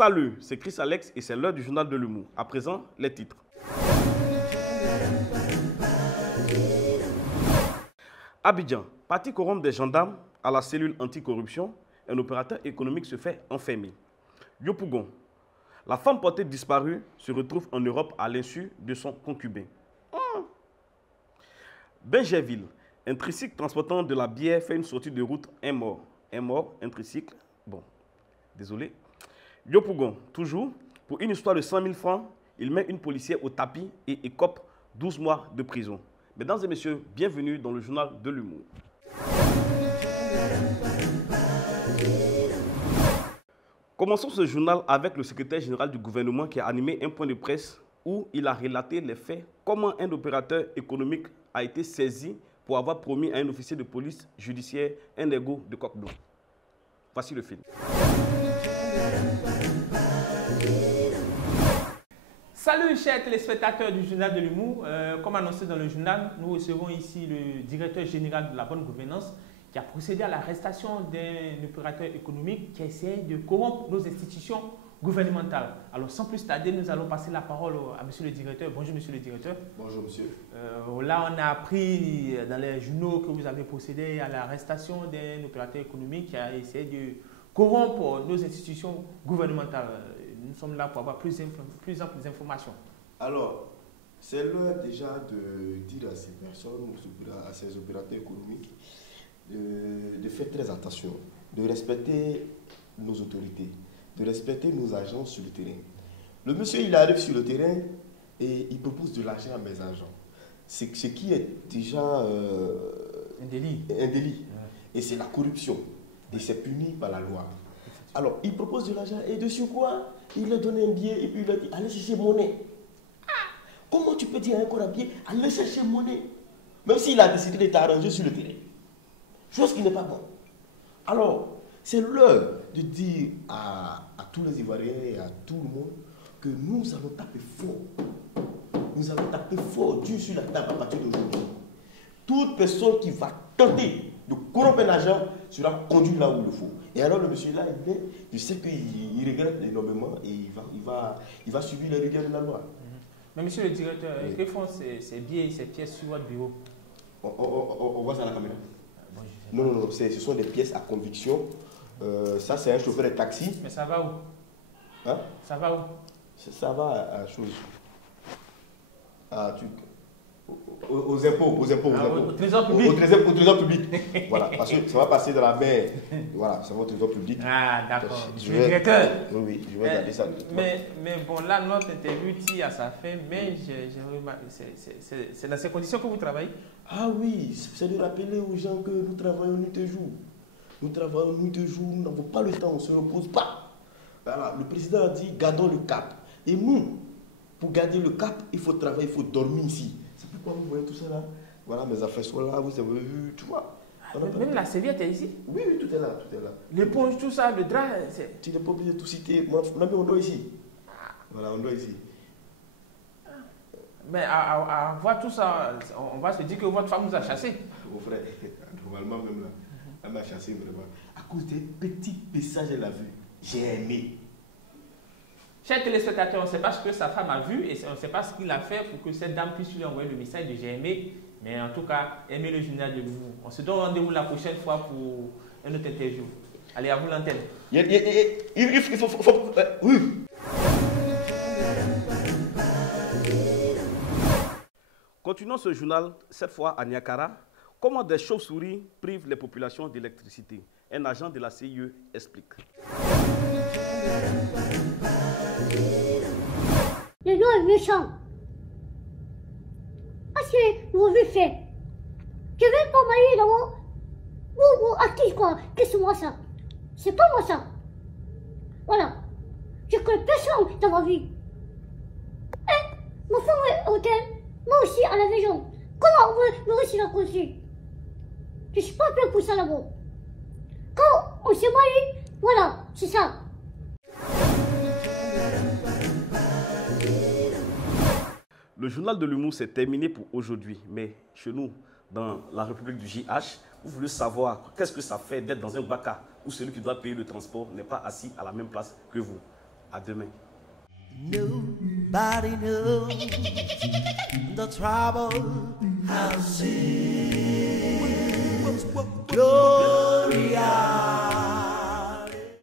Salut, c'est Chris Alex et c'est l'heure du journal de l'humour. À présent, les titres. Abidjan, parti corrompre des gendarmes à la cellule anticorruption, un opérateur économique se fait enfermer. Yopougon, la femme portée disparue se retrouve en Europe à l'insu de son concubin. Benjerville, un tricycle transportant de la bière fait une sortie de route, un mort. Un mort, un tricycle, bon, désolé. Yopougon, toujours, pour une histoire de 100 000 francs, il met une policière au tapis et écope 12 mois de prison. Mesdames et messieurs, bienvenue dans le journal de l'humour. Commençons ce journal avec le secrétaire général du gouvernement qui a animé un point de presse où il a relaté les faits, comment un opérateur économique a été saisi pour avoir promis à un officier de police judiciaire un ergot de coq d'eau. Voici le film. Salut chers téléspectateurs du journal de l'humour. Comme annoncé dans le journal, nous recevons ici le directeur général de la bonne gouvernance qui a procédé à l'arrestation d'un opérateur économique qui essaie de corrompre nos institutions gouvernementales. Alors sans plus tarder, nous allons passer la parole à monsieur le directeur. Bonjour monsieur le directeur. Bonjour monsieur. Là on a appris dans les journaux que vous avez procédé à l'arrestation d'un opérateur économique qui a essayé de corrompre nos institutions gouvernementales. Nous sommes là pour avoir plus amples informations. Alors, c'est l'heure déjà de dire à ces personnes, à ces opérateurs économiques, de faire très attention, de respecter nos autorités, de respecter nos agents sur le terrain. Le monsieur, il arrive sur le terrain et il propose de l'argent à mes agents. Ce qui est déjà un délit. Un délit. Et c'est la corruption. Et c'est puni par la loi. Alors, il propose de l'argent et dessus quoi? Il lui a donné un billet et puis il lui a dit allez chercher monnaie. Comment tu peux dire à un corps à billet allez chercher monnaie? Même s'il a décidé de t'arranger sur le terrain. Chose qui n'est pas bon. Alors, c'est l'heure de dire à tous les Ivoiriens et à tout le monde que nous allons taper fort. Nous allons taper fort, dur sur la table à partir d'aujourd'hui. Toute personne qui va tenter de corrompre un agent sera conduit là où il le faut. Et alors le monsieur là, je sais qu'il regrette énormément et il va subir les rigueurs de la loi. Mais monsieur le directeur, que font ces billets et ces pièces sur votre bureau? On voit ça à la caméra. Non, ce sont des pièces à conviction. Ça, c'est un chauffeur de taxi. Mais ça va où? Hein? Ça va où? Ça va à chose. Aux impôts. Au trésor public. Au trésor public. Voilà, parce que ça va passer dans la mer. Voilà, ça va au trésor public. Ah, d'accord. Monsieur le directeur. Oui, je vais regarder ça. Mais bon, là, notre interview tire à sa fin, mais c'est dans ces conditions que vous travaillez? Ah oui, c'est de rappeler aux gens que nous travaillons nuit et jour. Nous travaillons nuit et jour, nous n'avons pas le temps, on ne se repose pas. Voilà, le président a dit gardons le cap. Et nous, pour garder le cap, il faut travailler, il faut dormir ici. C'est pourquoi vous voyez tout ça là. Voilà, mes affaires sont là, vous avez vu, tu vois. Même la serviette est ici? Oui, tout est là, L'éponge, tout ça, le drap. Tu n'es pas obligé de tout citer. Moi, on doit ici. Voilà, on doit ici. Mais à voir tout ça, on va se dire que votre femme nous a chassés. Mon frère, normalement même là, elle m'a chassé vraiment. À cause des petits messages qu'elle a vus, j'ai aimé. Chers téléspectateurs, on ne sait pas ce que sa femme a vu et on ne sait pas ce qu'il a fait pour que cette dame puisse lui envoyer le message de j'ai aimé. Mais en tout cas, aimez le journal de l'humour. On se donne rendez-vous la prochaine fois pour un autre interview. Allez, à vous l'antenne. Il faut... Oui. Continuons ce journal, cette fois à Niakara. Comment des chauves-souris privent les populations d'électricité? Un agent de la CIE explique. Les gens sont méchants. Parce que vous avez fait. Je vais pas marier d'abord. Vous actif quoi? Qu'est-ce que moi ça? C'est pas moi ça. Voilà. Je connais personne dans ma vie. Eh, ma femme est au hôtel. Moi aussi à la maison. Comment on me réussir à construire? Je suis pas prêt pour ça d'abord. Quand on s'est marié, voilà, c'est ça. Le journal de l'humour, c'est terminé pour aujourd'hui. Mais chez nous, dans la République du JH, vous voulez savoir qu'est-ce que ça fait d'être dans un baka où celui qui doit payer le transport n'est pas assis à la même place que vous. À demain. Nobody knows the trouble I've seen. Gloria.